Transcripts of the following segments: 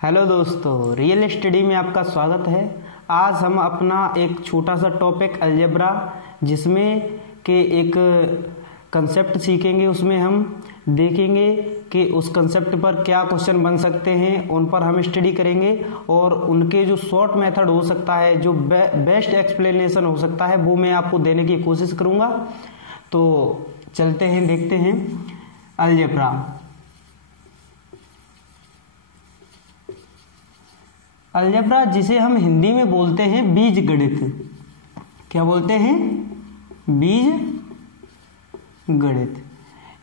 Hello दोस्तों, real study में आपका स्वागत है। आज हम अपना एक छोटा सा टॉपिक अलजेब्रा जिसमें के एक कंसेप्ट सीखेंगे। उसमें हम देखेंगे कि उस कंसेप्ट पर क्या क्वेश्चन बन सकते हैं, उन पर हम स्टडी करेंगे और उनके जो शॉर्ट मेथड हो सकता है, जो बेस्ट एक्सप्लेनेशन हो सकता है, वो मैं आपको देने की कोशिश करूँगा। तो चलते हैं, देखते हैं अलजेब्रा। अलजेब्रा जिसे हम हिंदी में बोलते हैं बीज गणित। क्या बोलते हैं? बीज गणित।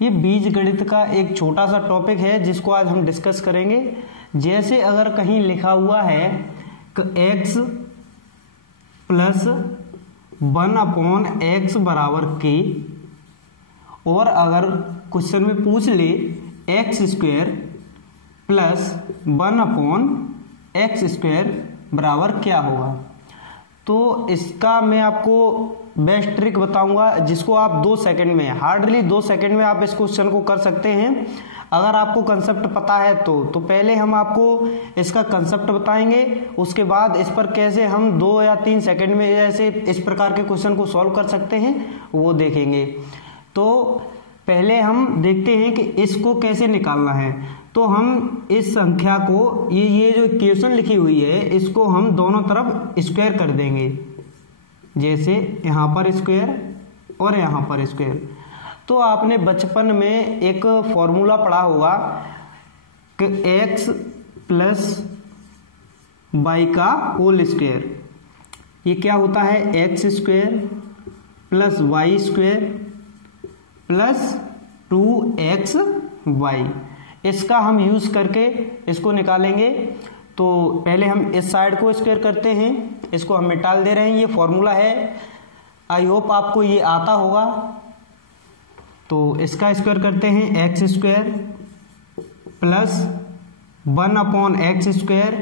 ये बीज गणित का एक छोटा सा टॉपिक है जिसको आज हम डिस्कस करेंगे। जैसे अगर कहीं लिखा हुआ है कि x प्लस 1/x बराबर k, और अगर क्वेश्चन में पूछ ले x² प्लस 1/x² बराबर क्या होगा, तो इसका मैं आपको बेस्ट ट्रिक बताऊंगा जिसको आप 2 सेकंड में, हार्डली 2 सेकंड में आप इस क्वेश्चन को कर सकते हैं। अगर आपको कंसेप्ट पता है तो पहले हम आपको इसका कंसेप्ट बताएंगे, उसके बाद इस पर कैसे हम 2 या 3 सेकंड में ऐसे इस प्रकार के क्वेश्चन को सॉल्व कर सकते हैं वो देखेंगे। तो पहले हम देखते हैं कि इसको कैसे निकालना है। तो हम इस संख्या को, ये जो इक्वेशन लिखी हुई है, इसको हम दोनों तरफ स्क्वायर कर देंगे। जैसे यहाँ पर स्क्वायर और यहाँ पर स्क्वायर। तो आपने बचपन में एक फॉर्मूला पढ़ा होगा कि x प्लस वाई का होल स्क्वायर। ये क्या होता है? x² plus y² plus 2xy। इसका हम यूज करके इसको निकालेंगे। तो पहले हम इस साइड को स्क्वायर करते हैं, इसको हम मिटाल दे रहे हैं। ये फॉर्मूला है, आई होप आपको ये आता होगा। तो इसका स्क्वायर करते हैं x² plus 1/x²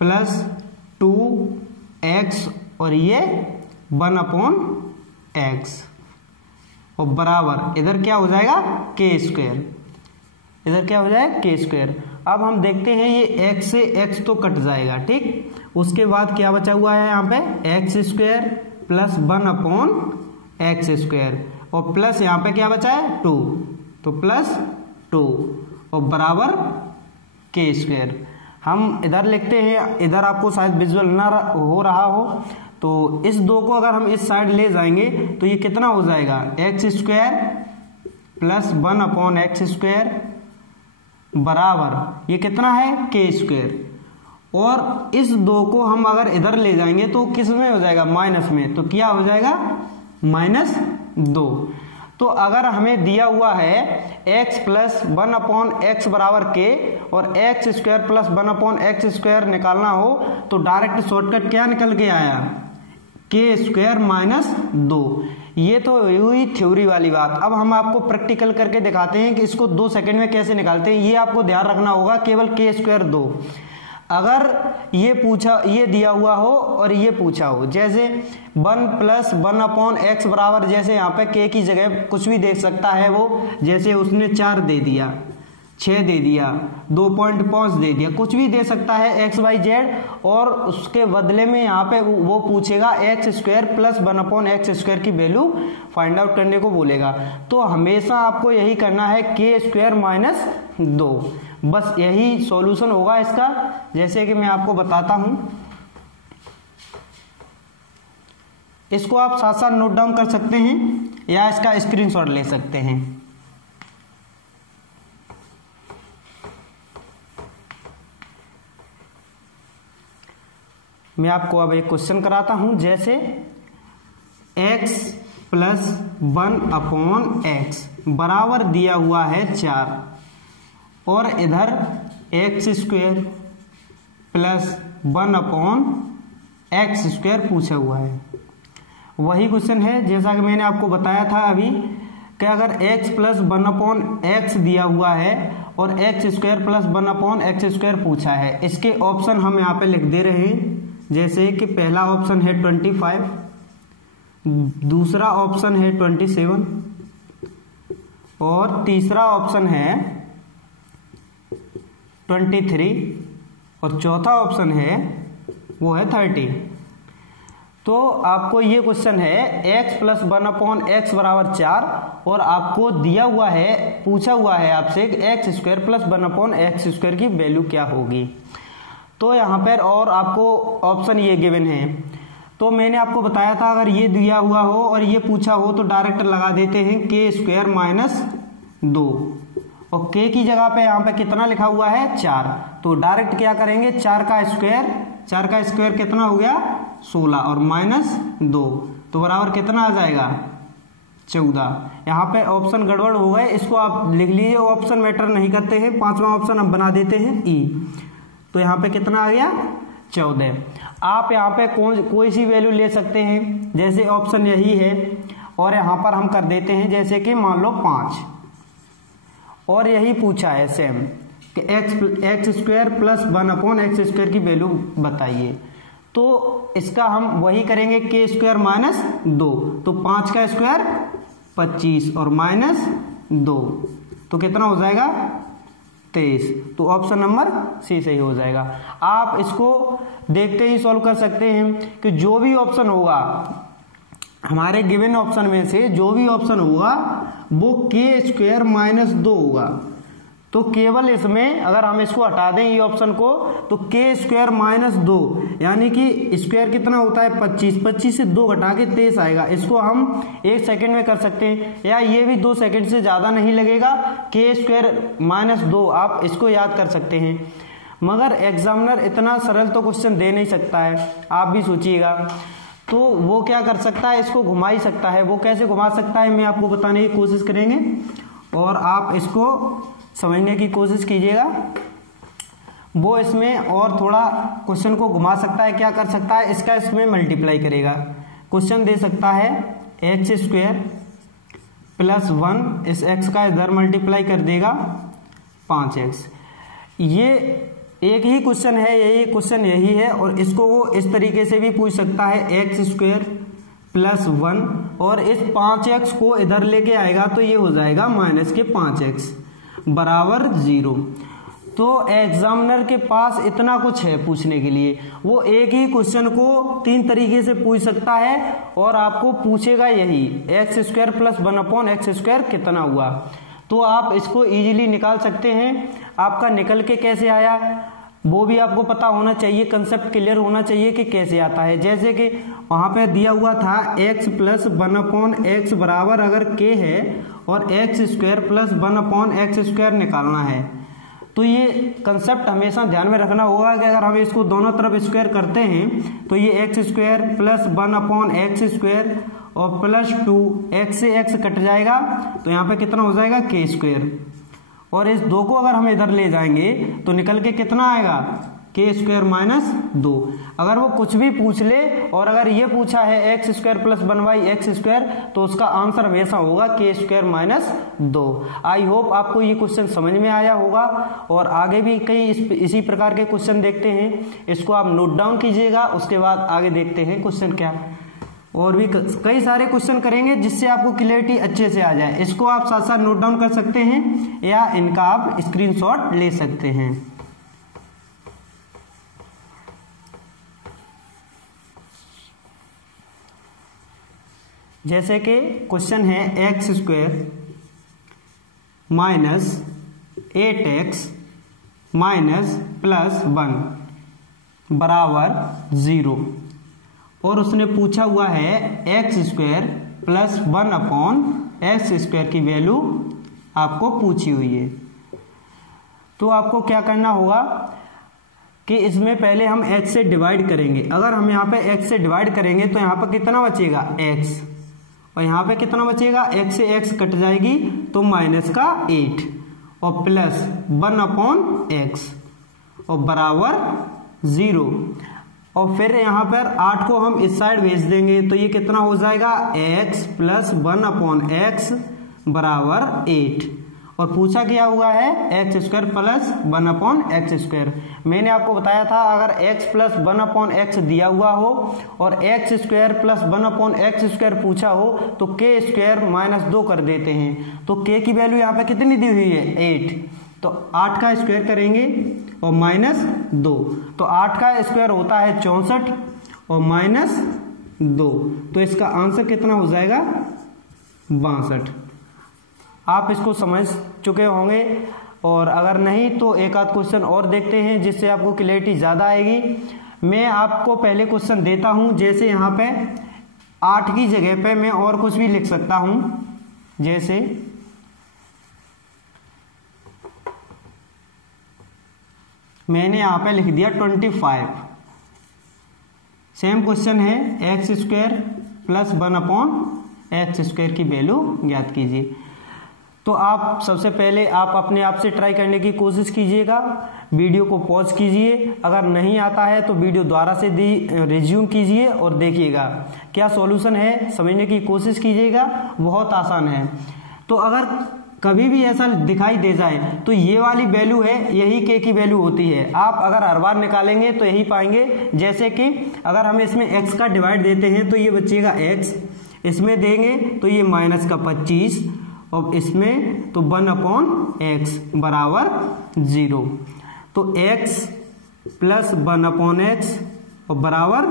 plus 2x और ये 1/x, और बराबर इधर क्या हो जाएगा? k²। इधर क्या हो जाएगा? k²। अब हम देखते हैं ये x से x तो कट जाएगा, ठीक। उसके बाद क्या बचा हुआ है यहाँ पे? x² प्लस 1/x² और प्लस यहाँ पे क्या बचा है? 2। तो प्लस 2 और बराबर k²। हम इधर लिखते हैं, इधर आपको शायद विजुअल ना हो रहा हो, तो इस 2 को अगर हम इस साइड ले जाएंगे तो ये कितना हो जाएगा? x² प्लस 1/x² बराबर ये कितना है? k²। और इस 2 को हम अगर इधर ले जाएंगे तो किस में हो जाएगा? माइनस में। तो क्या हो जाएगा? -2। तो अगर हमें दिया हुआ है x प्लस 1/x बराबर k और x² प्लस 1/x² निकालना हो तो डायरेक्ट शॉर्टकट क्या निकल के आया? k² - 2। ये तो हुई थ्योरी वाली बात। अब हम आपको प्रैक्टिकल करके दिखाते हैं कि इसको 2 सेकंड में कैसे निकालते हैं। ये आपको ध्यान रखना होगा, केवल k² 2। अगर ये दिया हुआ हो और ये पूछा हो, जैसे 1 प्लस 1/x बराबर, जैसे यहाँ पे k की जगह कुछ भी दे सकता है वो, जैसे उसने 4 दे दिया, 6 दे दिया, 2.5 दे दिया, कुछ भी दे सकता है x, y, z। और उसके बदले में यहाँ पे वो पूछेगा x² प्लस 1/x² की वैल्यू फाइंड आउट करने को बोलेगा। तो हमेशा आपको यही करना है, k² - 2। बस यही सॉल्यूशन होगा इसका। जैसे कि मैं आपको बताता हूं, इसको आप साथ साथ नोट डाउन कर सकते हैं या इसका स्क्रीनशॉट ले सकते हैं। मैं आपको अब एक क्वेश्चन कराता हूं। जैसे x प्लस 1/x बराबर दिया हुआ है 4 और इधर x² प्लस 1/x² पूछा हुआ है। वही क्वेश्चन है जैसा कि मैंने आपको बताया था अभी कि अगर x प्लस 1/x दिया हुआ है और x² प्लस 1/x² पूछा है, इसके ऑप्शन हम यहाँ पे लिख दे रहे हैं। जैसे कि पहला ऑप्शन है 25, दूसरा ऑप्शन है 27 और तीसरा ऑप्शन है 23 और चौथा ऑप्शन है वो है 30। तो आपको ये क्वेश्चन है x प्लस 1/x बराबर 4 और आपको दिया हुआ है, पूछा हुआ है आपसे x square plus 1/x square की वैल्यू क्या होगी। तो यहाँ पर और आपको ऑप्शन ये गिवन है। तो मैंने आपको बताया था अगर ये दिया हुआ हो और ये पूछा हो तो डायरेक्ट लगा देते हैं k स्क्वायर माइनस 2 और k की जगह पे यहाँ पे कितना लिखा हुआ है 4, तो डायरेक्ट क्या करेंगे 4 का स्क्वायर कितना हो गया 16 और माइनस 2 तो बराबर कितना आ जाएगा 14। यहाँ पे ऑप्शन गड़बड़ हो गए, इसको आप लिख लीजिए, ऑप्शन मैटर नहीं करते हैं। पांचवा ऑप्शन हम बना देते हैं ई। तो यहाँ पे कितना आ गया 14। आप यहाँ पे कोई सी वैल्यू ले सकते हैं, जैसे ऑप्शन यही है और यहाँ पर हम कर देते हैं जैसे कि मान लो 5 और यही पूछा है सेम कि x square plus 1/x square की वैल्यू बताइए। तो इसका हम वही करेंगे k स्क्वायर माइनस 2, तो 5 का स्क्वायर 25 और माइनस 2 तो कितना हो जाएगा 23। तो ऑप्शन नंबर सी सही हो जाएगा। आप इसको देखते ही सॉल्व कर सकते हैं कि जो भी ऑप्शन होगा हमारे गिवन ऑप्शन में से जो भी ऑप्शन होगा वो k स्क्वायर माइनस 2 होगा। तो केवल इसमें अगर हम इसको हटा दें ये ऑप्शन को तो k स्क्वायर माइनस 2 यानी कि स्क्वायर कितना होता है 25 से 2 घटा के 23 आएगा। इसको हम 1 सेकंड में कर सकते हैं या ये भी 2 सेकंड से ज़्यादा नहीं लगेगा। k स्क्वायर माइनस 2 आप इसको याद कर सकते हैं, मगर एग्जामिनर इतना सरल तो क्वेश्चन दे नहीं सकता है, आप भी सोचिएगा। तो वो क्या कर सकता है, इसको घुमा ही सकता है। वो कैसे घुमा सकता है मैं आपको बताने की कोशिश करेंगे और आप इसको समझने की कोशिश कीजिएगा। वो इसमें और थोड़ा क्वेश्चन को घुमा सकता है। क्या कर सकता है, इसका इसमें मल्टीप्लाई करेगा। क्वेश्चन दे सकता है एक्स स्क्वायर प्लस 1, इस x का इधर मल्टीप्लाई कर देगा 5x। ये एक ही क्वेश्चन है, यही क्वेश्चन यही है और इसको वो इस तरीके से भी पूछ सकता है एक्स स्क्वायर प्लस 1 और इस 5x को इधर लेके आएगा तो ये हो जाएगा माइनस के 5x बराबर 0। तो एग्जामिनर के पास इतना कुछ है पूछने के लिए, वो एक ही क्वेश्चन को 3 तरीके से पूछ सकता है और आपको पूछेगा यही x square plus 1/x square कितना हुआ। तो आप इसको इजीली निकाल सकते हैं। आपका निकल के कैसे आया वो भी आपको पता होना चाहिए, कंसेप्ट क्लियर होना चाहिए कि कैसे आता है। जैसे कि वहां पे दिया हुआ था x प्लस 1/x बराबर अगर k है और x square plus 1/x square निकालना है, तो ये कंसेप्ट हमेशा ध्यान में रखना होगा कि अगर हम इसको दोनों तरफ स्क्वायर करते हैं तो ये x square plus 1/x square और प्लस 2 x से x कट जाएगा तो यहाँ पे कितना हो जाएगा k स्क्वायर और इस 2 को अगर हम इधर ले जाएंगे तो निकल के कितना आएगा k स्क्वायर माइनस 2। अगर वो कुछ भी पूछ ले और अगर ये पूछा है x square plus 1/x square तो उसका आंसर हमेशा होगा k square minus 2। I hope आपको ये क्वेश्चन समझ में आया होगा और आगे भी कई इसी प्रकार के क्वेश्चन देखते हैं। इसको आप नोट डाउन कीजिएगा, उसके बाद आगे देखते हैं क्वेश्चन क्या, और भी कई सारे क्वेश्चन करेंगे जिससे आपको क्लियरिटी अच्छे से आ जाए। इसको आप साथ साथ नोट डाउन कर सकते हैं या इनका आप स्क्रीनशॉट ले सकते हैं। जैसे कि क्वेश्चन है x square minus 8x minus plus 1 बराबर 0 और उसने पूछा हुआ है x square plus 1/x square की वैल्यू आपको पूछी हुई है। तो आपको क्या करना होगा कि इसमें पहले हम x से डिवाइड करेंगे। अगर हम यहाँ पे x से डिवाइड करेंगे तो यहाँ पर कितना बचेगा x और यहाँ पे कितना बचेगा, x से x कट जाएगी तो माइनस का 8 और प्लस 1/x और बराबर 0 और फिर यहाँ पर 8 को हम इस साइड भेज देंगे तो ये कितना हो जाएगा x प्लस 1/x बराबर 8 और पूछा क्या हुआ है x square plus 1/x square. मैंने आपको बताया था अगर x प्लस 1/x दिया हुआ हो और x square plus 1/x square पूछा हो तो k स्क्वायर माइनस 2 कर देते हैं। तो k की वैल्यू यहाँ पे कितनी दी हुई है 8, तो 8 का स्क्वायर करेंगे और -2, तो 8 का स्क्वायर होता है 64 और -2, तो इसका आंसर कितना हो जाएगा 62। आप इसको समझ चुके होंगे, और अगर नहीं तो एक आध क्वेश्चन और देखते हैं जिससे आपको क्लैरिटी ज़्यादा आएगी। मैं आपको पहले क्वेश्चन देता हूं, जैसे यहाँ पे 8 की जगह पे मैं और कुछ भी लिख सकता हूं, जैसे मैंने यहाँ पे लिख दिया 25। सेम क्वेश्चन है x² + 1/x² की वैल्यू ज्ञात कीजिए। तो आप सबसे पहले आप अपने आप से ट्राई करने की कोशिश कीजिएगा, वीडियो को पॉज कीजिए, अगर नहीं आता है तो वीडियो दोबारा से रिज्यूम कीजिए और देखिएगा क्या सॉल्यूशन है, समझने की कोशिश कीजिएगा, बहुत आसान है। तो अगर कभी भी ऐसा दिखाई दे जाए तो ये वाली वैल्यू है, यही k की वैल्यू होती है। आप अगर हर बार निकालेंगे तो यही पाएंगे। जैसे कि अगर हम इसमें x का डिवाइड देते हैं तो ये बचेगा x, इसमें देंगे तो ये -25 और इसमें तो 1/x बराबर 0, तो x + 1/x और बराबर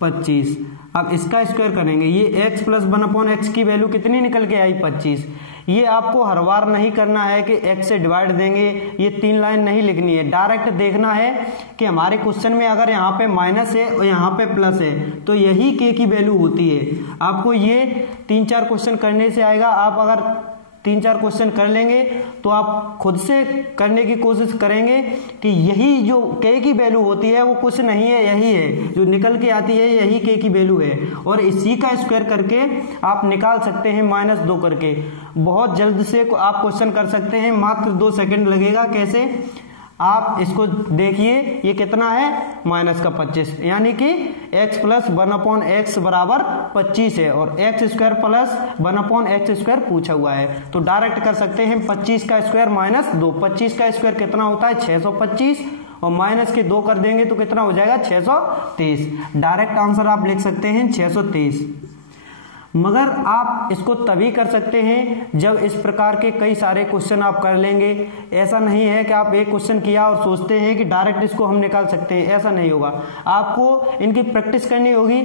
25। अब इसका स्क्वायर करेंगे, ये x + 1/x की वैल्यू कितनी निकल के आई 25। ये आपको हर बार नहीं करना है कि x से डिवाइड देंगे, ये 3 लाइन नहीं लिखनी है, डायरेक्ट देखना है कि हमारे क्वेश्चन में अगर यहाँ पे माइनस है और यहाँ पे प्लस है तो यही k की वैल्यू होती है। आपको ये 3-4 क्वेश्चन करने से आएगा। आप अगर 3-4 क्वेश्चन कर लेंगे तो आप खुद से करने की कोशिश करेंगे कि यही जो k की वैल्यू होती है वो कुछ नहीं है, यही है जो निकल के आती है, यही k की वैल्यू है, और इसी का स्क्वायर करके आप निकाल सकते हैं -2 करके। बहुत जल्द से आप क्वेश्चन कर सकते हैं, मात्र 2 सेकंड लगेगा। कैसे, आप इसको देखिए, ये कितना है -25, यानी कि x + 1/x बराबर 25 है और x² + 1/x² पूछा हुआ है, तो डायरेक्ट कर सकते हैं। 25 का स्क्वायर -2, 25 का स्क्वायर कितना होता है 625 और माइनस के 2 कर देंगे तो कितना हो जाएगा 623। डायरेक्ट आंसर आप लिख सकते हैं 623। मगर आप इसको तभी कर सकते हैं जब इस प्रकार के कई सारे क्वेश्चन आप कर लेंगे। ऐसा नहीं है कि आप एक क्वेश्चन किया और सोचते हैं कि डायरेक्ट इसको हम निकाल सकते हैं, ऐसा नहीं होगा। आपको इनकी प्रैक्टिस करनी होगी।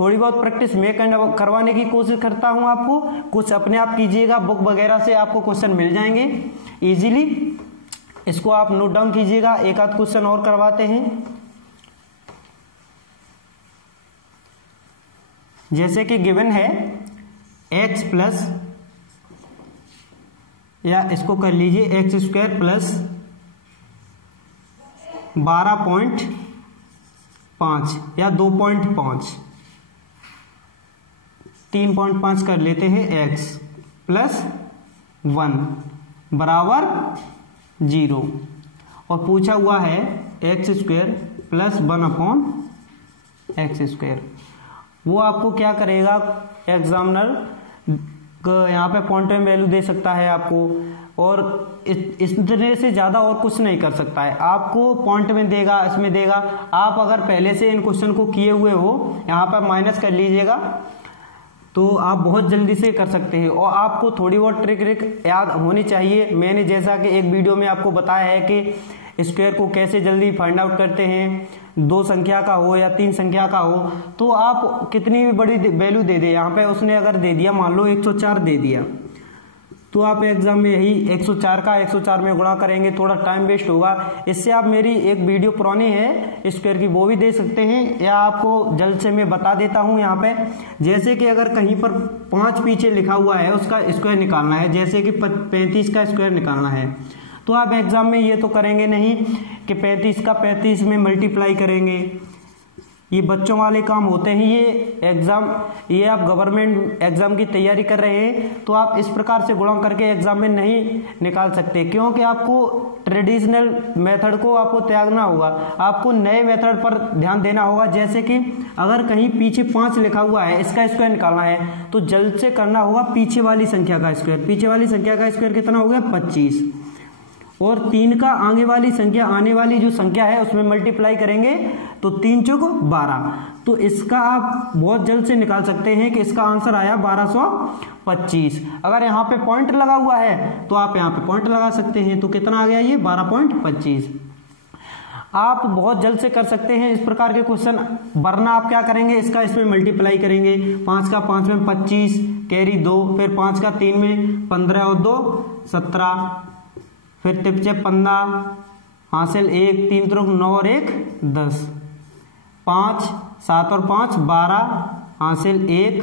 थोड़ी बहुत प्रैक्टिस मैं करवाने की कोशिश करता हूं आपको, कुछ अपने आप कीजिएगा, बुक वगैरह से आपको क्वेश्चन मिल जाएंगे इजीली। इसको आप नोट डाउन कीजिएगा। एक आध क्वेश्चन और करवाते हैं, जैसे कि गिवन है x प्लस, या इसको कर लीजिए x² + 12.5 या 2.5, 3.5 कर लेते हैं, x + 1 बराबर 0, और पूछा हुआ है x² + 1/x²। वो आपको क्या करेगा, एग्जामिनर यहाँ पे पॉइंट में वैल्यू दे सकता है आपको, और इस तरह से ज़्यादा और कुछ नहीं कर सकता है। आपको पॉइंट में देगा, इसमें देगा। आप अगर पहले से इन क्वेश्चन को किए हुए हो, यहाँ पर माइनस कर लीजिएगा, तो आप बहुत जल्दी से कर सकते हैं। और आपको थोड़ी बहुत ट्रिक याद होनी चाहिए। मैंने जैसा कि एक वीडियो में आपको बताया है कि स्क्वायर को कैसे जल्दी फाइंड आउट करते हैं, 2 संख्या का हो या 3 संख्या का हो, तो आप कितनी भी बड़ी वैल्यू दे दे। यहाँ पे उसने अगर दे दिया, मान लो 104 दे दिया, तो आप एग्जाम में यही 104 का 104 में गुणा करेंगे, थोड़ा टाइम वेस्ट होगा। इससे आप मेरी एक वीडियो पुरानी है स्क्वायर की, वो भी दे सकते हैं, या आपको जल्द से मैं बता देता हूं यहाँ पे। जैसे कि अगर कहीं पर 5 पीछे लिखा हुआ है, उसका स्क्वायर निकालना है, जैसे कि 35 का स्क्वायर निकालना है, तो आप एग्जाम में ये तो करेंगे नहीं कि 35 का 35 में मल्टीप्लाई करेंगे। ये बच्चों वाले काम होते हैं। ये आप गवर्नमेंट एग्जाम की तैयारी कर रहे हैं तो आप इस प्रकार से गुणा करके एग्जाम में नहीं निकाल सकते, क्योंकि आपको ट्रेडिशनल मेथड को आपको त्यागना होगा। आपको नए मेथड पर ध्यान देना होगा। जैसे कि अगर कहीं पीछे 5 लिखा हुआ है, इसका स्क्वायर निकालना है, तो जल्द से करना होगा पीछे वाली संख्या का स्क्वायर। पीछे वाली संख्या का स्क्वायर कितना हो गया 25, और 3 का आगे वाली संख्या, आने वाली जो संख्या है उसमें मल्टीप्लाई करेंगे तो 3 चौक 12। तो इसका आप बहुत जल्द से निकाल सकते हैं कि इसका आंसर आया 1225। अगर यहाँ पे पॉइंट लगा हुआ है तो आप यहाँ पे पॉइंट लगा सकते हैं, तो कितना आ गया ये 12.25। आप बहुत जल्द से कर सकते हैं इस प्रकार के क्वेश्चन। वरना आप क्या करेंगे, इसका इसमें मल्टीप्लाई करेंगे, 5 का 5 में 25, कैरी 2, फिर 5 का 3 में 15 और 2 17, फिर तिपचे 15, हासिल 1, 3 त्रिक 9 और 1 10, 5 7 और 5 12, हासिल 1,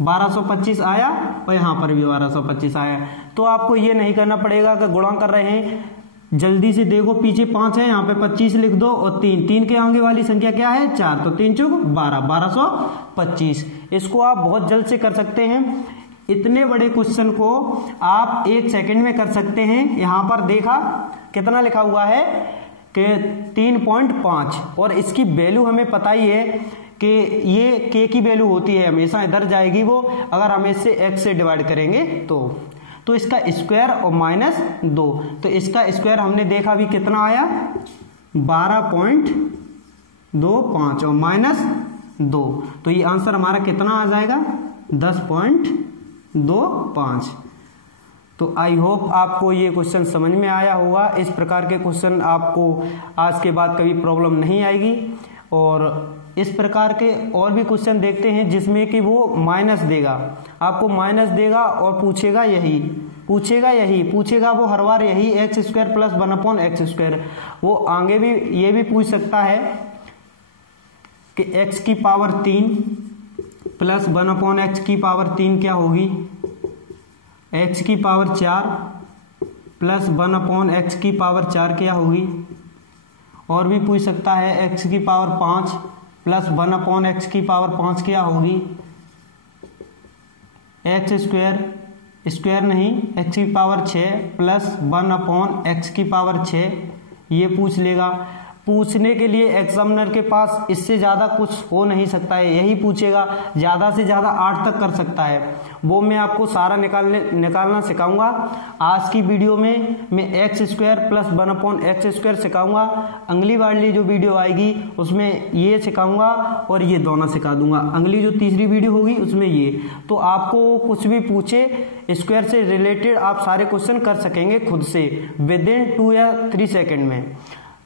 1225 आया और यहाँ पर भी 1225 आया। तो आपको ये नहीं करना पड़ेगा कि गुणा कर रहे हैं, जल्दी से देखो पीछे 5 है, यहाँ पे 25 लिख दो और 3 के आगे वाली संख्या क्या है 4, तो 3 चौक 12, 1225। इसको आप बहुत जल्द से कर सकते हैं। इतने बड़े क्वेश्चन को आप 1 सेकंड में कर सकते हैं। यहाँ पर देखा कितना लिखा हुआ है कि 3.5, और इसकी वैल्यू हमें पता ही है कि ये k की वैल्यू होती है हमेशा इधर जाएगी वो, अगर हम इससे x से डिवाइड करेंगे तो इसका स्क्वायर और -2, तो इसका स्क्वायर हमने देखा अभी कितना आया 12.25 और -2, तो ये आंसर हमारा कितना आ जाएगा 10.25। तो आई होप आपको ये क्वेश्चन समझ में आया होगा। इस प्रकार के क्वेश्चन आपको आज के बाद कभी प्रॉब्लम नहीं आएगी। और इस प्रकार के और भी क्वेश्चन देखते हैं जिसमें कि वो माइनस देगा, आपको माइनस देगा और पूछेगा वो हर बार यही x² + 1/x²। वो आगे भी ये भी पूछ सकता है कि x की पावर 3 + 1/x³ क्या होगी, x की पावर 4 + 1/x³ क्या होगी। और भी पूछ सकता है x की पावर 5 + 1/x³ क्या होगी, x² नहीं, x की पावर 6 + 1/x6, ये पूछ लेगा। पूछने के लिए एग्जामिनर के पास इससे ज़्यादा कुछ हो नहीं सकता है, यही पूछेगा। ज़्यादा से ज़्यादा 8 तक कर सकता है, वो मैं आपको सारा निकालना सिखाऊंगा। आज की वीडियो में मैं x² + 1/x² सिखाऊंगा। अगली वाली जो वीडियो आएगी उसमें ये सिखाऊंगा और ये दोनों सिखा दूंगा। अगली जो तीसरी वीडियो होगी उसमें ये। तो आपको कुछ भी पूछे स्क्वायर से रिलेटेड आप सारे क्वेश्चन कर सकेंगे खुद से विदिन 2 या 3 सेकेंड में।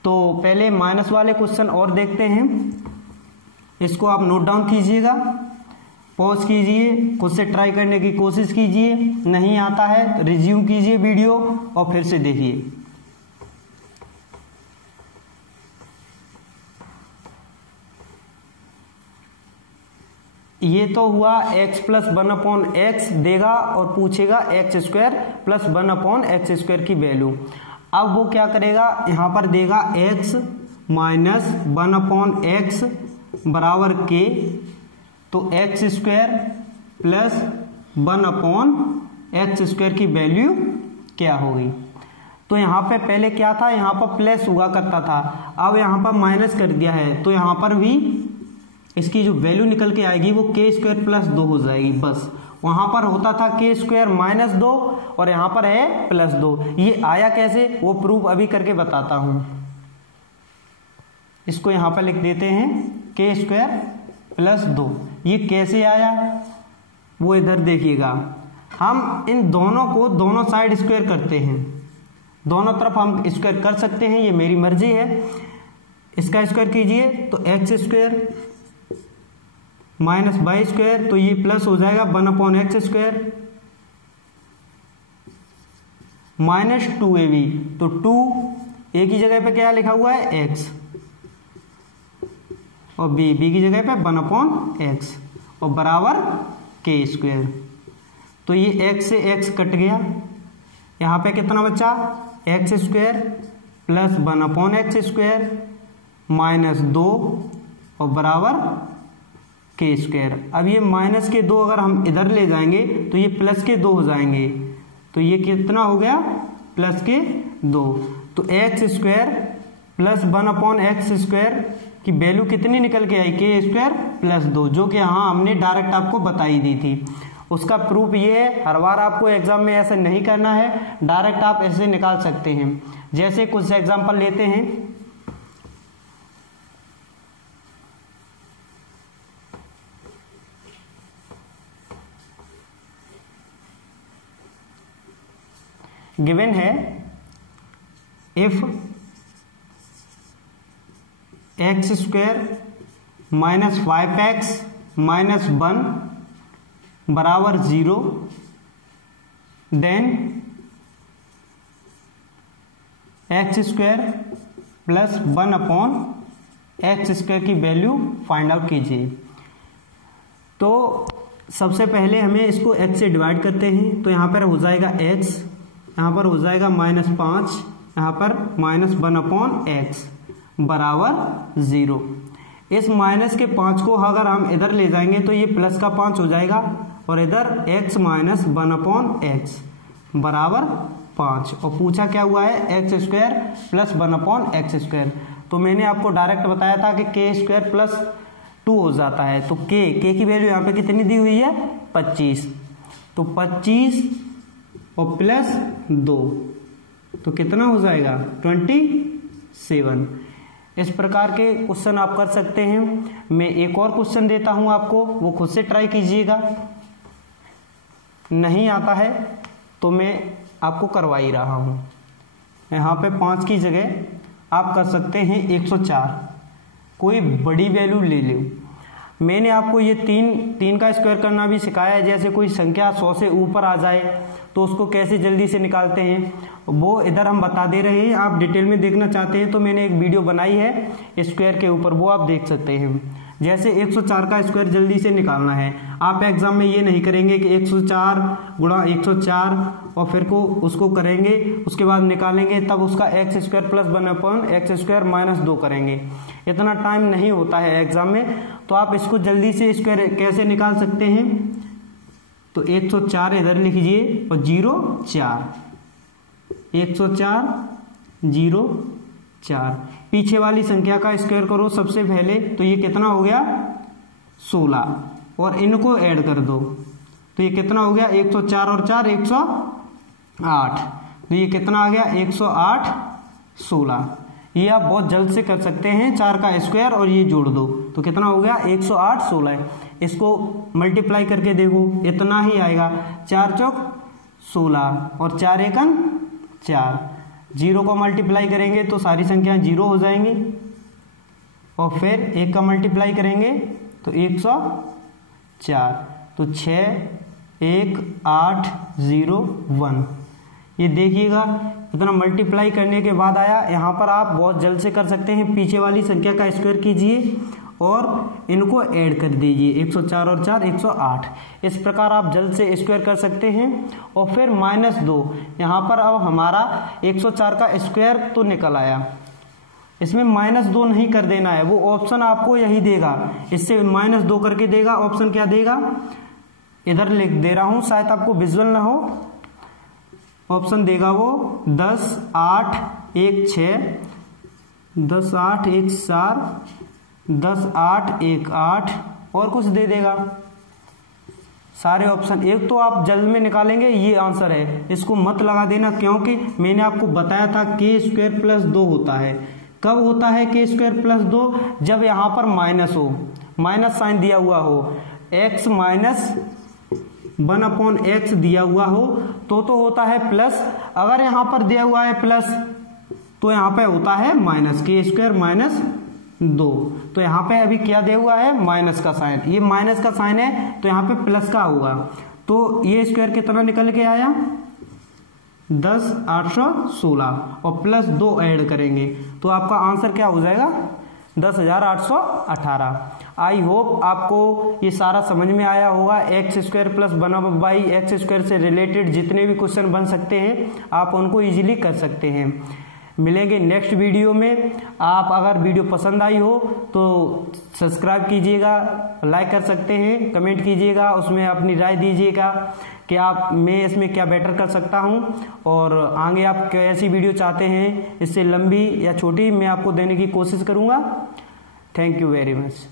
तो पहले माइनस वाले क्वेश्चन और देखते हैं, इसको आप नोट डाउन कीजिएगा, पॉज कीजिए, खुद से ट्राई करने की कोशिश कीजिए, नहीं आता है रिज्यूम कीजिए वीडियो और फिर से देखिए। ये तो हुआ x + 1/x देगा और पूछेगा x² + 1/x² की वैल्यू। अब वो क्या करेगा, यहां पर देगा x - 1/x बराबर k, तो x² + 1/x² की वैल्यू क्या होगी। तो यहां पे पहले क्या था, यहां पर प्लस हुआ करता था, अब यहां पर माइनस कर दिया है, तो यहां पर भी इसकी जो वैल्यू निकल के आएगी वो k² + 2 हो जाएगी बस। वहां पर होता था k² - 2 और यहां पर है +2। ये आया कैसे वो प्रूफ अभी करके बताता हूं। इसको यहां पर लिख देते हैं k² + 2। ये कैसे आया वो इधर देखिएगा। हम इन दोनों को दोनों साइड स्क्वायर करते हैं, दोनों तरफ हम स्क्वायर कर सकते हैं, ये मेरी मर्जी है। इसका स्क्वायर कीजिए तो x² - y², तो ये प्लस हो जाएगा 1/x², -2ab, तो 2 a की जगह पे क्या लिखा हुआ है x और b की जगह पे 1/x और बराबर k²। तो ये x से x कट गया, यहां पे कितना बचा x² + 1/x² -2 और बराबर k²। अब ये -2 अगर हम इधर ले जाएंगे तो ये +2 हो जाएंगे, तो ये कितना हो गया +2। तो x² + 1/x² की वैल्यू कितनी निकल के आई k² + 2, जो कि यहाँ हमने डायरेक्ट आपको बताई दी थी। उसका प्रूफ ये है, हर बार आपको एग्जाम में ऐसे नहीं करना है, डायरेक्ट आप ऐसे निकाल सकते हैं। जैसे कुछ एग्जाम्पल लेते हैं, गिवन है if x square minus 5x minus 1 बराबर 0, then x square plus 1 upon x square की वैल्यू फाइंड आउट कीजिए। तो सबसे पहले हमें इसको x से डिवाइड करते हैं, तो यहाँ पर हो जाएगा x, यहाँ पर हो जाएगा -5, यहाँ पर -1 अपॉन एक्स बराबर 0। इस माइनस के 5 को अगर हम इधर ले जाएंगे तो ये प्लस का 5 हो जाएगा, और इधर x माइनस 1 अपॉन एक्स बराबर 5, और पूछा क्या हुआ है x square plus 1 upon x square. तो मैंने आपको डायरेक्ट बताया था कि k स्क्वायर प्लस 2 हो जाता है, तो k की वैल्यू यहाँ पे कितनी दी हुई है 25, तो 25 और प्लस 2 तो कितना हो जाएगा 27। इस प्रकार के क्वेश्चन आप कर सकते हैं। मैं एक और क्वेश्चन देता हूं आपको, वो खुद से ट्राई कीजिएगा, नहीं आता है तो मैं आपको करवा ही रहा हूं। यहाँ पे 5 की जगह आप कर सकते हैं 104, कोई बड़ी वैल्यू ले लो। मैंने आपको ये 3 का स्क्वायर करना भी सिखाया है, जैसे कोई संख्या 100 से ऊपर आ जाए तो उसको कैसे जल्दी से निकालते हैं, वो इधर हम बता दे रहे हैं। आप डिटेल में देखना चाहते हैं तो मैंने एक वीडियो बनाई है स्क्वायर के ऊपर, वो आप देख सकते हैं। जैसे 104 का स्क्वायर जल्दी से निकालना है, आप एग्जाम में ये नहीं करेंगे कि 104 गुणा 104 और फिर को उसको करेंगे, उसके बाद निकालेंगे, तब उसका x square plus 1 upon x square minus 2 करेंगे। इतना टाइम नहीं होता है एग्जाम में, तो आप इसको जल्दी से स्क्वायर कैसे निकाल सकते हैं, तो 104 इधर लिखिए और 0 4, 104 0 4, पीछे वाली संख्या का स्क्वायर करो सबसे पहले, तो ये कितना हो गया 16, और इनको ऐड कर दो तो ये कितना हो गया 104 और 4 108, तो ये कितना आ गया 108 16। ये आप बहुत जल्द से कर सकते हैं, 4 का स्क्वायर और ये जोड़ दो तो कितना हो गया 108 16। इसको मल्टीप्लाई करके देखो, इतना ही आएगा, 4 चौक 16 और 4 एकम 4। 0 को मल्टीप्लाई करेंगे तो सारी संख्याएं 0 हो जाएंगी, और फिर 1 का मल्टीप्लाई करेंगे तो 104, तो 6 1 8 0 1। ये देखिएगा इतना मल्टीप्लाई करने के बाद आया। यहाँ पर आप बहुत जल्द से कर सकते हैं, पीछे वाली संख्या का स्क्वायर कीजिए और इनको ऐड कर दीजिए, 104 और 4 108। इस प्रकार आप जल्द से स्क्वायर कर सकते हैं। और फिर -2, यहाँ पर अब हमारा 104 का स्क्वायर तो निकल आया, इसमें -2 नहीं कर देना है, वो ऑप्शन आपको यही देगा, इससे -2 करके देगा। ऑप्शन क्या देगा, इधर लिख दे रहा हूं, शायद आपको विजुअल ना हो। ऑप्शन देगा वो 10 8 1 6, 10 8 1 4, 10 8 1 8 और कुछ दे देगा। सारे ऑप्शन एक तो आप जल्द में निकालेंगे, ये आंसर है, इसको मत लगा देना, क्योंकि मैंने आपको बताया था k स्क्वायर प्लस 2 होता है। कब होता है k स्क्वायर प्लस 2, जब यहाँ पर माइनस हो, माइनस साइन दिया हुआ हो, x माइनस 1 अपॉन एक्स दिया हुआ हो तो होता है प्लस। अगर यहाँ पर दिया हुआ है प्लस तो यहाँ पे होता है माइनस, k स्क्वायर माइनस 2। तो यहाँ पे अभी क्या दिया हुआ है, माइनस का साइन, ये माइनस का साइन है तो यहाँ पे प्लस का होगा। तो ये स्क्वायर कितना निकल के आया 10 816 और प्लस 2 ऐड करेंगे तो आपका आंसर क्या हो जाएगा 10,818। आई होप आपको ये सारा समझ में आया होगा। X square plus 1/, x square से रिलेटेड जितने भी क्वेश्चन बन सकते हैं आप उनको इजीली कर सकते हैं। मिलेंगे नेक्स्ट वीडियो में। आप अगर वीडियो पसंद आई हो तो सब्सक्राइब कीजिएगा, लाइक कर सकते हैं, कमेंट कीजिएगा, उसमें अपनी राय दीजिएगा कि मैं इसमें क्या बेटर कर सकता हूं, और आगे आप कैसी वीडियो चाहते हैं, इससे लंबी या छोटी मैं आपको देने की कोशिश करूंगा। Thank you very much.